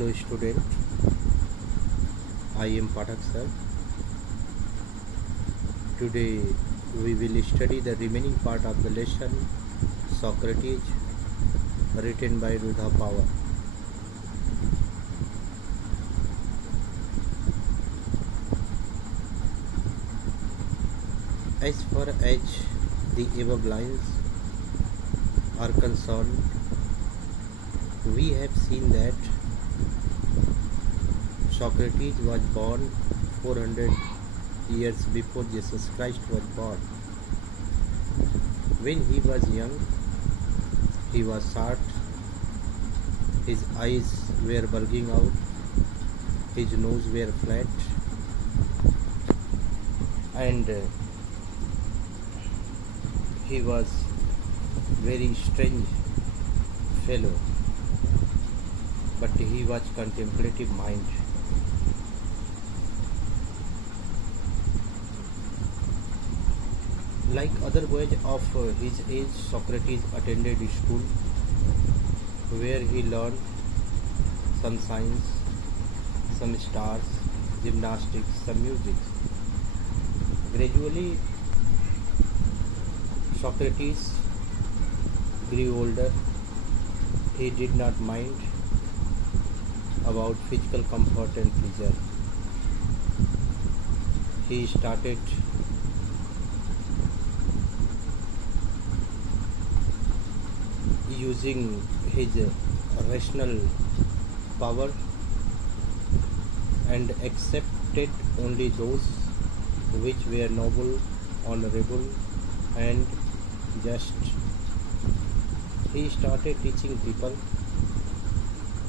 Hello student, I am Pathak sir. Today we will study the remaining part of the lesson Socrates, written by Rudha Power. As far as the above lines are concerned, we have seen that Socrates was born 400 years before Jesus Christ was born. When he was young, he was short, his eyes were bulging out, his nose were flat, and he was very strange fellow, but he was contemplative mind. Like other boys of his age, Socrates attended school where he learned some science, some stars, gymnastics, some music. Gradually, Socrates grew older. He did not mind about physical comfort and pleasure. He started using his rational power and accepted only those which were noble, honorable, and just. He started teaching people,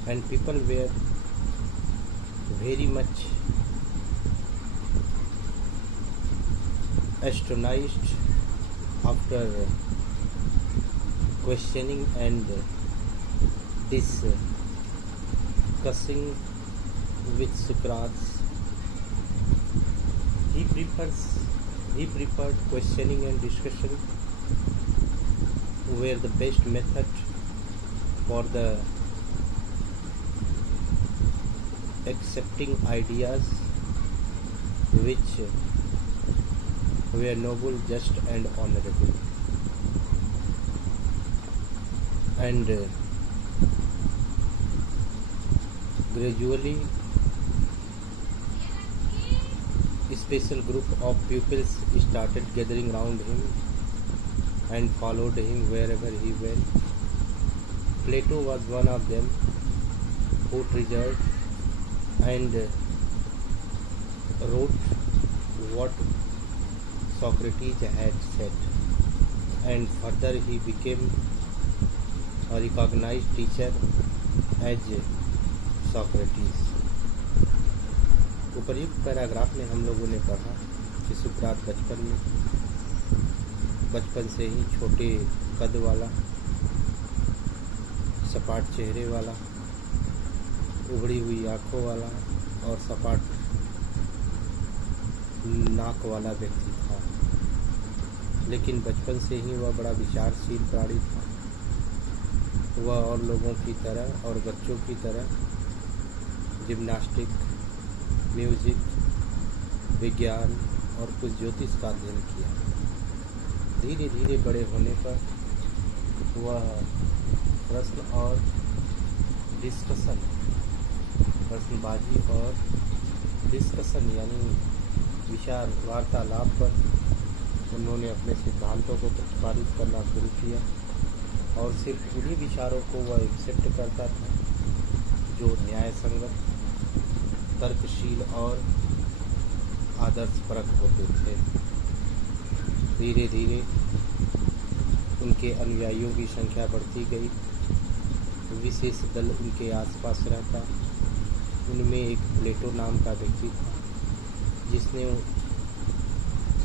and people were very much astonished after questioning and discussing with Socrates. He preferred questioning and discussion were the best method for the accepting ideas which were noble, just, and honorable. And gradually a special group of pupils started gathering round him and followed him wherever he went. Plato was one of them who treasured and wrote what Socrates had said, and further he became a recognized teacher as Socrates. उपर्युक्त paragraph में हम लोगों ने पढ़ा कि सुकरात बचपन से ही छोटे कद वाला, सपाट चेहरे वाला, उभड़ी हुई आँखों वाला और सपाट नाक वाला व्यक्ति था, लेकिन बचपन से ही वह बड़ा विचारशील प्राणी था। वह और लोगों की तरह और बच्चों की तरह जिम्नास्टिक, म्यूजिक, विज्ञान और कुछ ज्योतिष का अध्ययन किया। धीरे धीरे बड़े होने पर वह प्रश्न और डिस्कशन, प्रश्नबाजी और डिस्कशन यानी विचार वार्तालाप पर उन्होंने अपने सिद्धांतों को प्रतिपादित करना शुरू किया, और सिर्फ उन्हीं विचारों को वह एक्सेप्ट करता था जो न्यायसंगत, तर्कशील और आदर्शपरक होते थे। धीरे धीरे उनके अनुयायियों की संख्या बढ़ती गई, विशेष दल उनके आसपास रहता। उनमें एक प्लेटो नाम का व्यक्ति था जिसने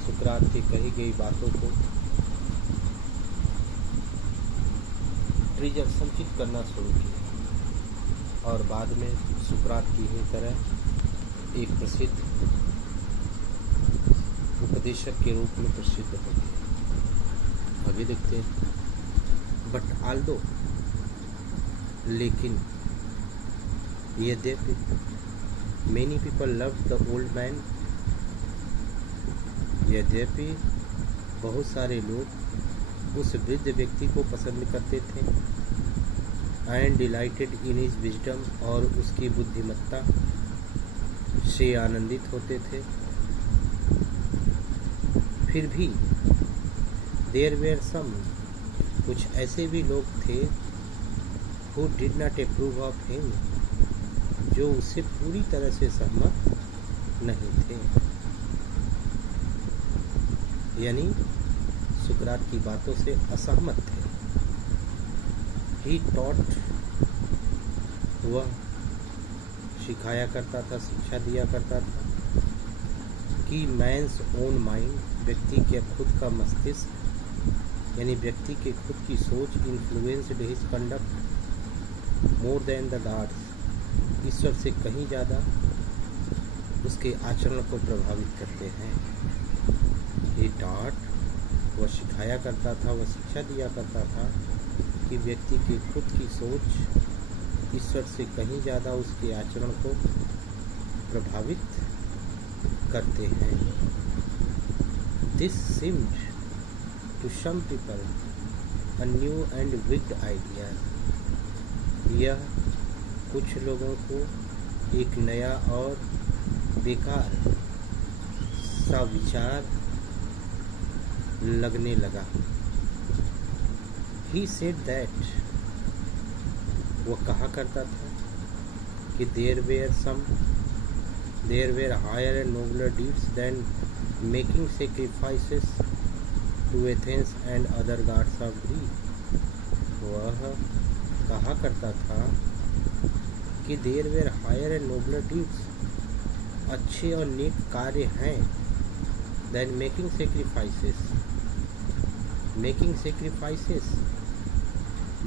सुकरात की कही गई बातों को ट्रेजर संचित करना शुरू किया, और बाद में सुकरात की ही तरह एक प्रसिद्ध उपदेशक के रूप में प्रसिद्ध हो गए। आगे देखते हैं। बट आल्दो, लेकिन यद्यपि many people loved the old man, यद्यपि बहुत सारे लोग उस वृद्ध व्यक्ति को पसंद करते थे, and delighted in his wisdom, और उसकी बुद्धिमत्ता से आनंदित होते थे, फिर भी there were some, कुछ ऐसे भी लोग थे who did not approve of him, जो उससे पूरी तरह से सहमत नहीं थे, यानी सुकरात की बातों से असहमत थे। He taught, वह सिखाया करता था, शिक्षा दिया करता था कि मैंस ओन माइंड, व्यक्ति के खुद का मस्तिष्क, यानी व्यक्ति के खुद की सोच, influenced his conduct more than the gods, ईश्वर से कहीं ज़्यादा उसके आचरण को प्रभावित करते हैं। He taught, वह सिखाया करता था, वह शिक्षा दिया करता था कि व्यक्ति के खुद की सोच ईश्वर से कहीं ज़्यादा उसके आचरण को प्रभावित करते हैं। This seemed to some people a new and wicked idea, यह कुछ लोगों को एक नया और बेकार सा विचार लगने लगा। He said that, वह कहा करता था कि there were higher and nobler deeds than making sacrifices to Athens and other gods of Greece, वह कहा करता था कि there were higher and nobler deeds, अच्छे और नेक कार्य हैं, than making sacrifices,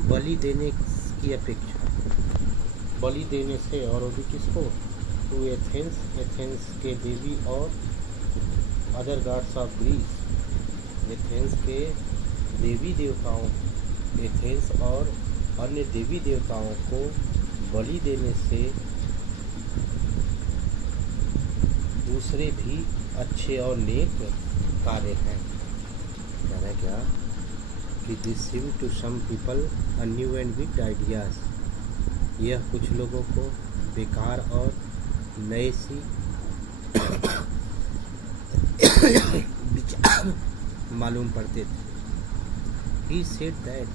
बलि देने की अपेक्षा, बलि देने से, और वो भी किसको, टू एथेंस के देवी और other gods of Greece, Athens के देवी देवताओं, एथेंस और अन्य देवी देवताओं को बलि देने से दूसरे भी अच्छे और नेक कार्य हैं। कहना क्या कि this seem to some people a new and wicked ideas, यह कुछ लोगों को बेकार और नए सी विचार मालूम पड़ते थे। He said that,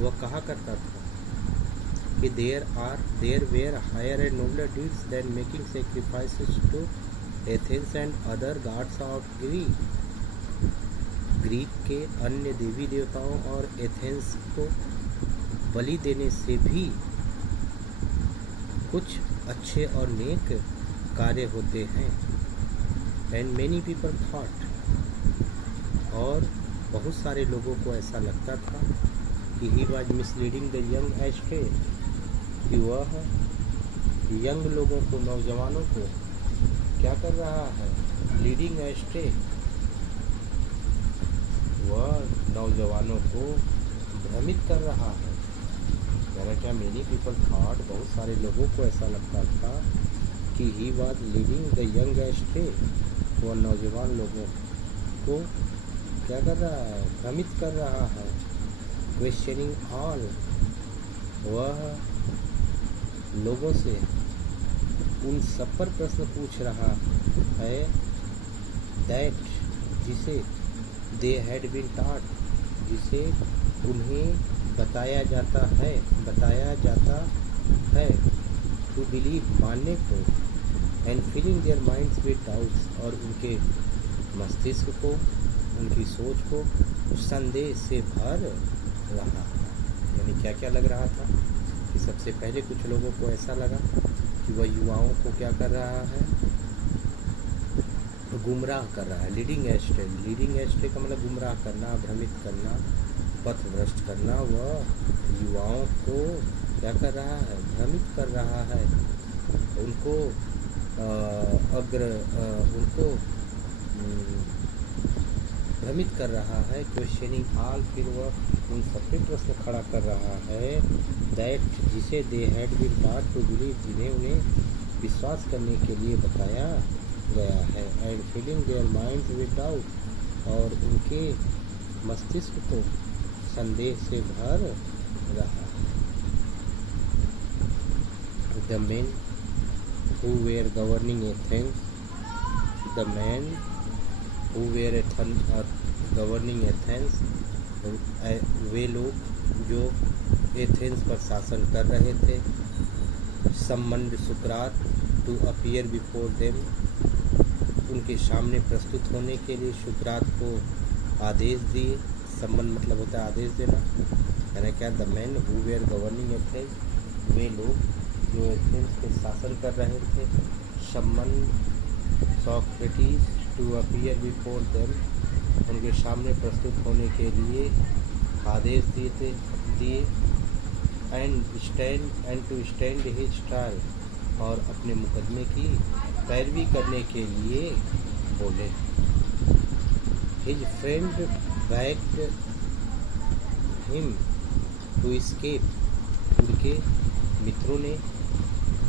वह कहा करता था कि there were higher and nobler deeds than making sacrifices to Athens and other gods of Greece, Greek के अन्य देवी देवताओं और एथेंस को बलि देने से भी कुछ अच्छे और नेक कार्य होते हैं। And many people thought, और बहुत सारे लोगों को ऐसा लगता था कि he was misleading the young astray, कि वह यंग लोगों को, नौजवानों को क्या कर रहा है, लीडिंग एस्ट्रे, वह नौजवानों को भ्रमित कर रहा है। कहना क्या, मेनी पीपल थॉट, बहुत सारे लोगों को ऐसा लगता था कि he was leading the young ashtray, वह नौजवान लोगों को क्या कर रहा है, भ्रमित कर रहा है। क्वेश्चनिंग ऑल, वह लोगों से उन सब पर प्रश्न पूछ रहा है, दैट, जिसे दे हैड बीन टॉट, जिसे उन्हें बताया जाता है टू बिलीव, मानने को, and filling their minds with doubts, और उनके मस्तिष्क को, उनकी सोच को संदेह से भर रहा था। यानी क्या क्या लग रहा था कि सबसे पहले कुछ लोगों को ऐसा लगा कि वह युवाओं को क्या कर रहा है, गुमराह कर रहा है। लीडिंग एस्ट्रे का मतलब गुमराह करना, भ्रमित करना, पथभ्रष्ट करना। वह युवाओं को क्या कर रहा है, भ्रमित कर रहा है, उनको भ्रमित कर रहा है, क्वेश्चनिंग ऑल, फिर वह उन सब पे प्रश्न खड़ा कर रहा है, दैट जिसे they had been taught to believe, जिन्हें उन्हें विश्वास करने के लिए बताया गया है, and filling their minds with doubt, और उनके मस्तिष्क को संदेह से भर रहा है। The men who were governing Athens, the men who were governing Athens, वे लोग जो एथेंस पर शासन कर रहे थे, सम्मन्ड सुकरात टू अपीयर बिफोर देम, उनके सामने प्रस्तुत होने के लिए सुकरात को आदेश दिए। सम्मन मतलब होता है आदेश देना, यानी क्या, the men who were governing Athens, वे लोग जो एथेंस के शासन कर रहे थे, summon Socrates to appear before them, उनके सामने प्रस्तुत होने के लिए आदेश दिए, and to stand his trial, और अपने मुकदमे की पैरवी करने के लिए बोले। His friend backed him to escape, उनके मित्रों ने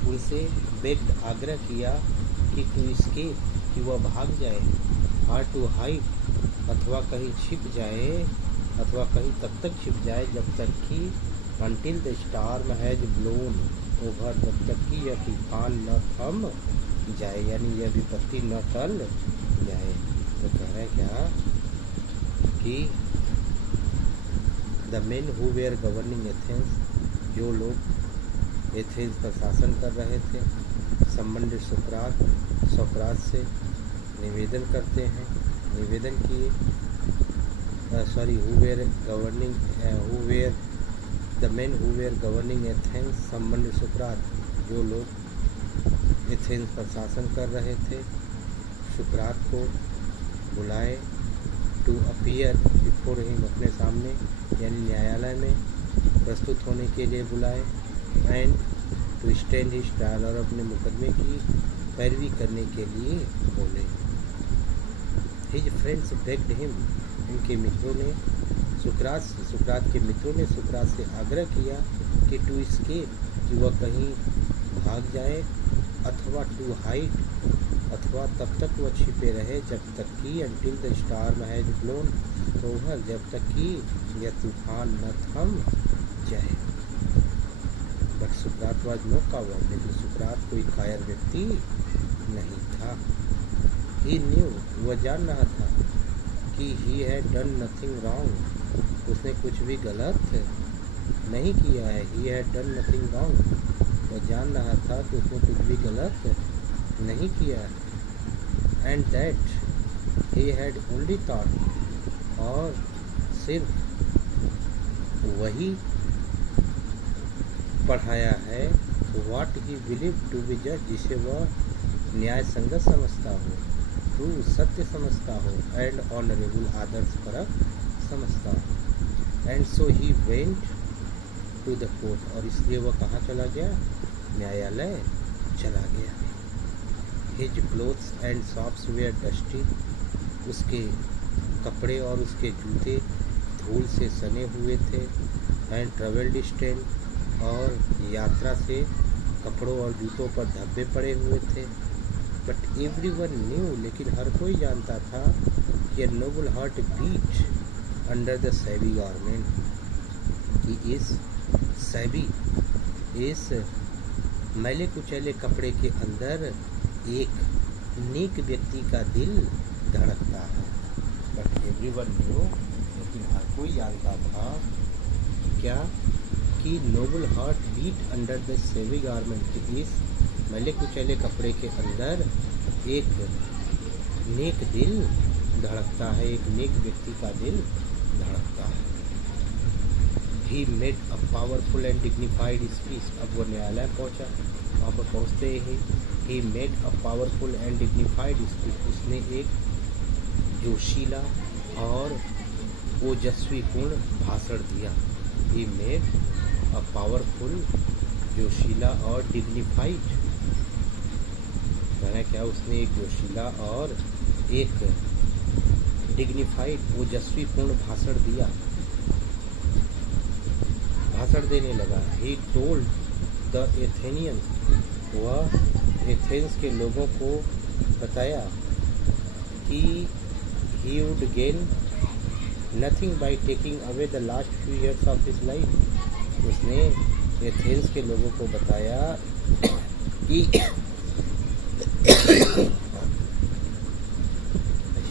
उनसे बेग्ड आग्रह किया कि टू एस्केप, कि वह भाग जाए, और टू हाइड, अथवा कहीं छिप जाए, अथवा कहीं तब तक छिप जाए जब तक कि until the storm has blown over, जब तक कि यह तूफान न थम जाए, यानी यह विपत्ति न टल जाए। तो कह रहे हैं क्या कि the men who were governing Athens, जो लोग एथेंस पर शासन कर रहे थे, संबंधित सोक्रात से निवेदन करते हैं, निवेदन किए, the men who were governing Athens, संबंधित सुकरात, जो लोग एथेंस पर शासन कर रहे थे, सुकरात को बुलाए, टू अपीयर बिफोर हिम, अपने सामने यानी न्यायालय में प्रस्तुत होने के लिए बुलाए, and to stand his trial, और अपने मुकदमे की पैरवी करने के लिए बोले। हिज फ्रेंड्स बेग्ड हिम, उनके मित्रों ने सुकरात के मित्रों ने सुकरात से आग्रह किया कि टू एस्केप, कि वह कहीं भाग जाए, अथवा टू हाइड, अथवा तब तक वह छिपे रहे जब तक कि until the storm has blown over, जब तक कि यह तूफान न थम जाए। But Sukrat was no coward, लेकिन सुकरात कोई कायर व्यक्ति नहीं था। ही न्यू, वह जान रहा था कि he had done nothing wrong, उसने कुछ भी गलत नहीं किया है। He had done nothing wrong, वह जान रहा था कि उसने कुछ भी गलत नहीं किया है। And that he had only thought, और सिर्फ वही पढ़ाया है, what he believe to be just, जिसे वह न्याय संगत समझता हो, ट्रू सत्य समझता हो, एंड ऑनरेबल आदर्श परक समझता हो। And so he went to the court, और इसलिए वह कहाँ चला गया, न्यायालय चला गया। His clothes and socks were dusty, उसके कपड़े और उसके जूते धूल से सने हुए थे। एंड ट्रेवल्ड स्टेन, और यात्रा से कपड़ों और जूतों पर धब्बे पड़े हुए थे। बट एवरीवन न्यू, लेकिन हर कोई जानता था कि noble heart beat under the shabby garment, कि इस मैले कुचैले कपड़े के अंदर एक नेक व्यक्ति का दिल धड़कता है। बट एवरीवन न्यू, लेकिन हर कोई जानता था क्या, कि noble heart beat under the shabby garment, कि इस मैले कुचैले कपड़े के अंदर एक नेक दिल धड़कता है, एक नेक व्यक्ति का दिल धड़कता है। He made a powerful and dignified speech, अब वो न्यायालय पहुंचा, वहाँ पर पहुँचते he made a powerful and dignified speech, उसने एक जोशीला और ओजस्वीपूर्ण भाषण दिया। ही मेड अ पावरफुल, जोशीला और डिग्निफाइड, मैंने क्या, उसने एक जोशीला और एक डिग्निफाइड ओजस्वीपूर्ण भाषण देने लगा। ही टोल्ड द एथेनियंस, वह एथेंस के लोगों को बताया कि he would gain nothing by taking away the last few years of his life. उसने एथेंस के लोगों को बताया कि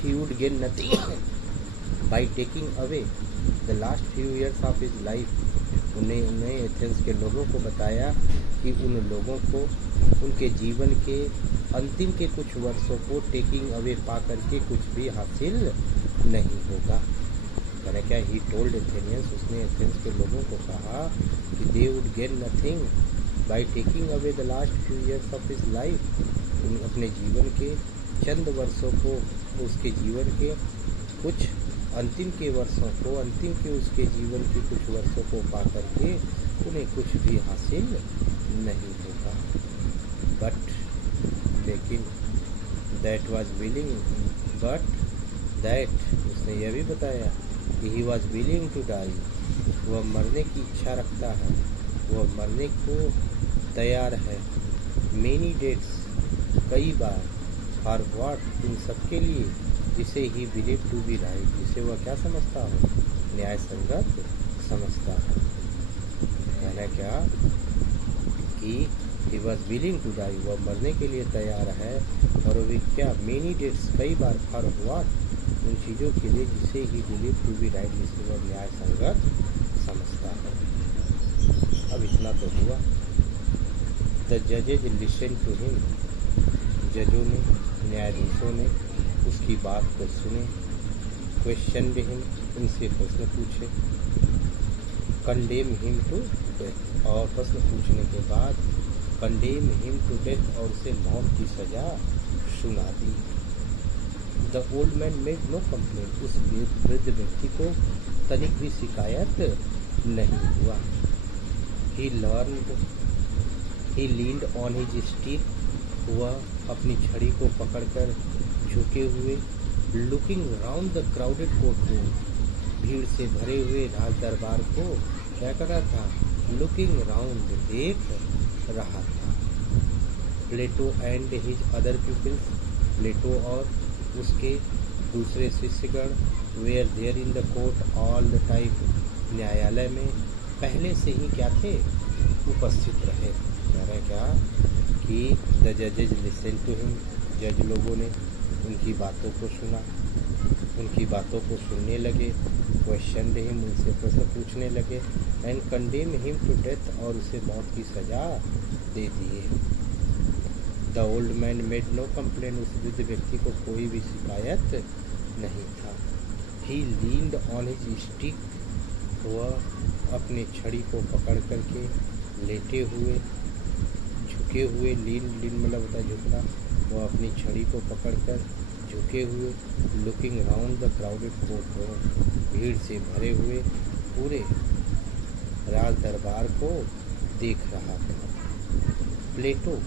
he would gain nothing by taking away the last few years of his life। उन्हें एथेंस के लोगों को बताया कि उन लोगों को उनके जीवन के अंतिम के कुछ वर्षों को टेकिंग अवे पा करके कुछ भी हासिल नहीं होगा। मैंने क्या, ही टोल्ड एथेनियंस, उसने एथेंस के लोगों को कहा कि they would gain nothing by taking away the last few years of his life. उन अपने जीवन के चंद वर्षों को, उसके जीवन के कुछ अंतिम के वर्षों को, अंतिम के उसके जीवन के कुछ वर्षों को पा करके उन्हें कुछ भी हासिल नहीं होगा। बट लेकिन that was willing, but that, उसने यह भी बताया कि he was willing to die, वह मरने की इच्छा रखता है, वह मरने को तैयार है। मेनी डेट्स, कई बार, फॉर व्हाट, इन सबके लिए, जिसे he believe to be right, जिसे वह क्या समझता हो, न्याय संगत समझता है। कहना क्या कि he was willing to die, वह मरने के लिए तैयार है। और वो क्या, मेनी डेट्स, कई बार, फॉर व्हाट, उन चीज़ों के लिए जिसे he believe to be right, जिसे वह न्याय संगत समझता है। अब इतना तो हुआ। द जजेज लिसन टू हिम, जजों ने, न्यायाधीशों ने उसकी बात को सुने। क्वेश्चन हिम, उनसे प्रश्न पूछे। कंडेम हिम टू डेथ, और प्रश्न पूछने के बाद कंडेम हिम टू डेथ, और उसे मौत की सजा सुना दी। The old man made no complaint, उस वृद्ध व्यक्ति को तनिक भी शिकायत नहीं हुआ। He leaned on his stick, वह अपनी छड़ी को पकड़कर झुके हुए, looking round the crowded court room, भीड़ से भरे हुए राज दरबार को क्या कर रहा था, लुकिंग राउंड, देख रहा था। Plato and his other peoples, Plato और उसके दूसरे शिष्यगण, were there in the court all the time, न्यायालय में पहले से ही क्या थे, उपस्थित रहे। कह रहे क्या कि द जजेज लिसन टू हिम, जज लोगों ने उनकी बातों को सुना, उनकी बातों को सुनने लगे। क्वेश्चन हिम, उनसे प्रश्न पूछने लगे। And condemn him to death, और उसे मौत की सजा दे दिए। The old man made no complain, उस वृद्ध व्यक्ति को कोई भी शिकायत नहीं था। He leaned on his stick, वह अपने छड़ी को पकड़ करके लेटे हुए, झुके हुए, लीन मतलब होता है झुकना, वह अपनी छड़ी को पकड़कर झुके हुए, looking round the crowded court room, भीड़ से भरे हुए पूरे राज दरबार को देख रहा था। Plato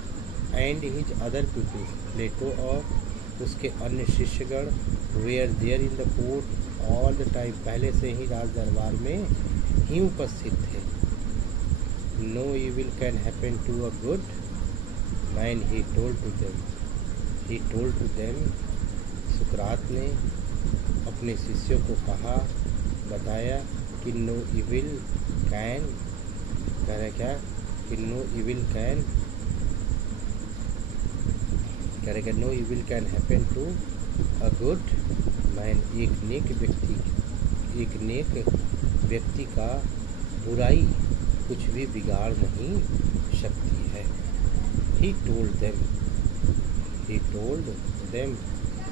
and his other peoples, Plato और उसके अन्य शिष्यगण, were there in the court all the time, पहले से ही राज दरबार में ही उपस्थित थे। No evil can happen to a good man, he told to them, सुकरात ने अपने शिष्यों को कहा, बताया कि नो इविल कैन, कह रहे क्या कि नो इविल कैन, कह रहे no evil can happen to a good man, एक नेक व्यक्ति का बुराई कुछ भी बिगाड़ नहीं सकती है। ही टोल्ड देम,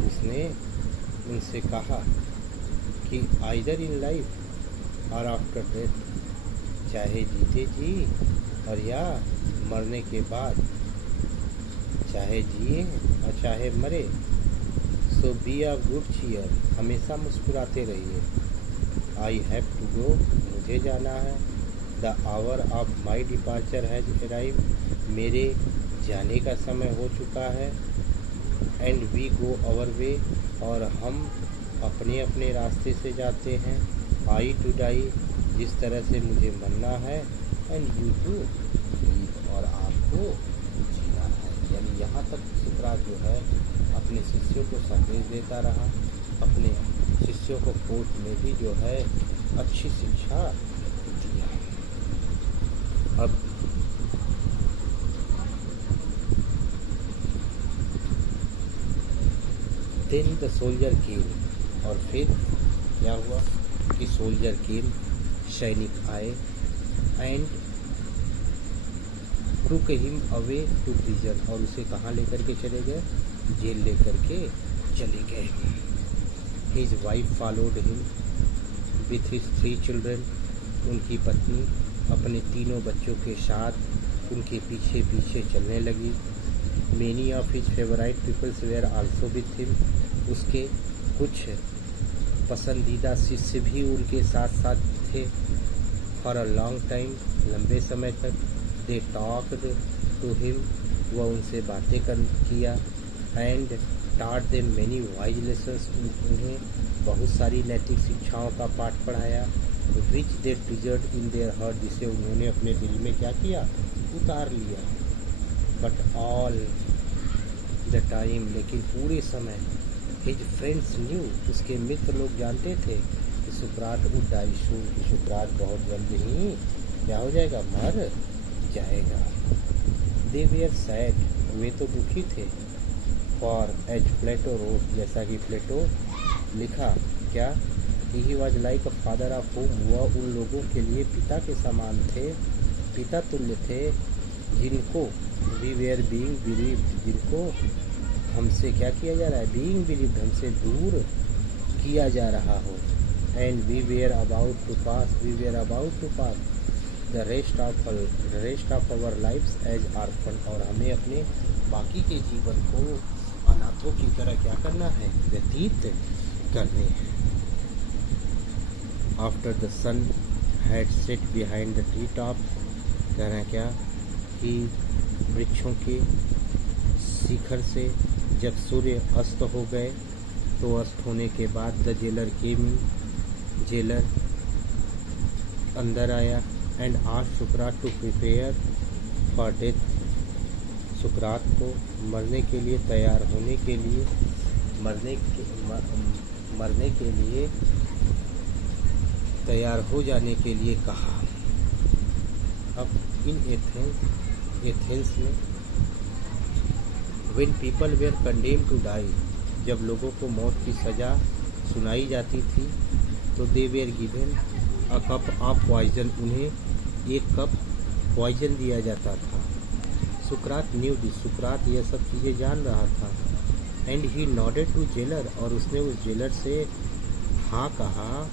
उसने उनसे कहा कि आइदर इन लाइफ और आफ्टर डेथ, चाहे जीते जी और या मरने के बाद, चाहे जिए और चाहे मरे, सो बी अ गुड चीयर, हमेशा मुस्कुराते रहिए। आई हैव टू गो, मुझे जाना है। The hour of my departure has arrive, मेरे जाने का समय हो चुका है। And we go our way, और हम अपने अपने रास्ते से जाते हैं, आई टू डाई, जिस तरह से मुझे मरना है, एंड यू टू, और आपको जीना है। यानी यहाँ तक सुकरात जो है अपने शिष्यों को संदेश देता रहा, अपने शिष्यों को कोर्ट में भी जो है अच्छी शिक्षा दिया। अब देन द सोल्जर केम, और फिर क्या हुआ कि सोल्जर केम, सैनिक आए, and took him away to prison, और उसे कहाँ लेकर के चले गए? जेल लेकर के चले गए। His wife followed him with his 3 children, उनकी पत्नी अपने 3 बच्चों के साथ उनके पीछे पीछे चलने लगी। Many of his favourite peoples were also with him, उसके कुछ पसंदीदा शिष्य भी उनके साथ साथ थे। फॉर अ लॉन्ग टाइम, लंबे समय तक, दे टॉक्ड टू हिम, वह उनसे बातें किया, एंड टाट देम मेनी वाइज लेसन्स, उन्हें बहुत सारी नैतिक शिक्षाओं का पाठ पढ़ाया। विच दे ट्रिजर्ड इन देयर हार्ट, जिसे उन्होंने अपने दिल में क्या किया? उतार लिया। बट ऑल द टाइम, लेकिन पूरे समय, हिज फ्रेंड्स न्यू, उसके मित्र लोग जानते थे कि सुकरात वुड डाई सून, कि सुकरात बहुत जल्द ही क्या हो जाएगा? मर जाएगा। दे वेयर सैड, वे तो दुखी थे। फॉर एज प्लेटो रोट, जैसा कि प्लेटो लिखा, क्या? He was like a father of home, वह उन लोगों के लिए पिता के समान थे, पिता तुल्य थे, जिनको वी वेयर बीइंग बिलीव्ड, जिनको हमसे क्या किया जा रहा है? बीइंग बिलीव्ड, हमसे दूर किया जा रहा हो। And we were about to pass the rest of our lives as orphan, और हमें अपने बाकी के जीवन को अनाथों की तरह क्या करना है? व्यतीत करने हैं। After the sun had set behind the tree top, कह रहे हैं क्या कि वृक्षों के शिखर से जब सूर्य अस्त हो गए, तो अस्त होने के बाद the jailer came in, jailer अंदर आया, and asked Sukrat to prepare for death, सुकरात को मरने के लिए तैयार होने के लिए, मरने के लिए तैयार हो जाने के लिए कहा। अब इन एथेंस में when people were condemned to die, जब लोगों को मौत की सज़ा सुनाई जाती थी, तो they were given a cup of poison, उन्हें एक कप पॉइजन दिया जाता था। सुकरात न्यू दिस, सुकरात यह सब चीज़ें जान रहा था। And he nodded to jailer, और उसने उस जेलर से हाँ कहा।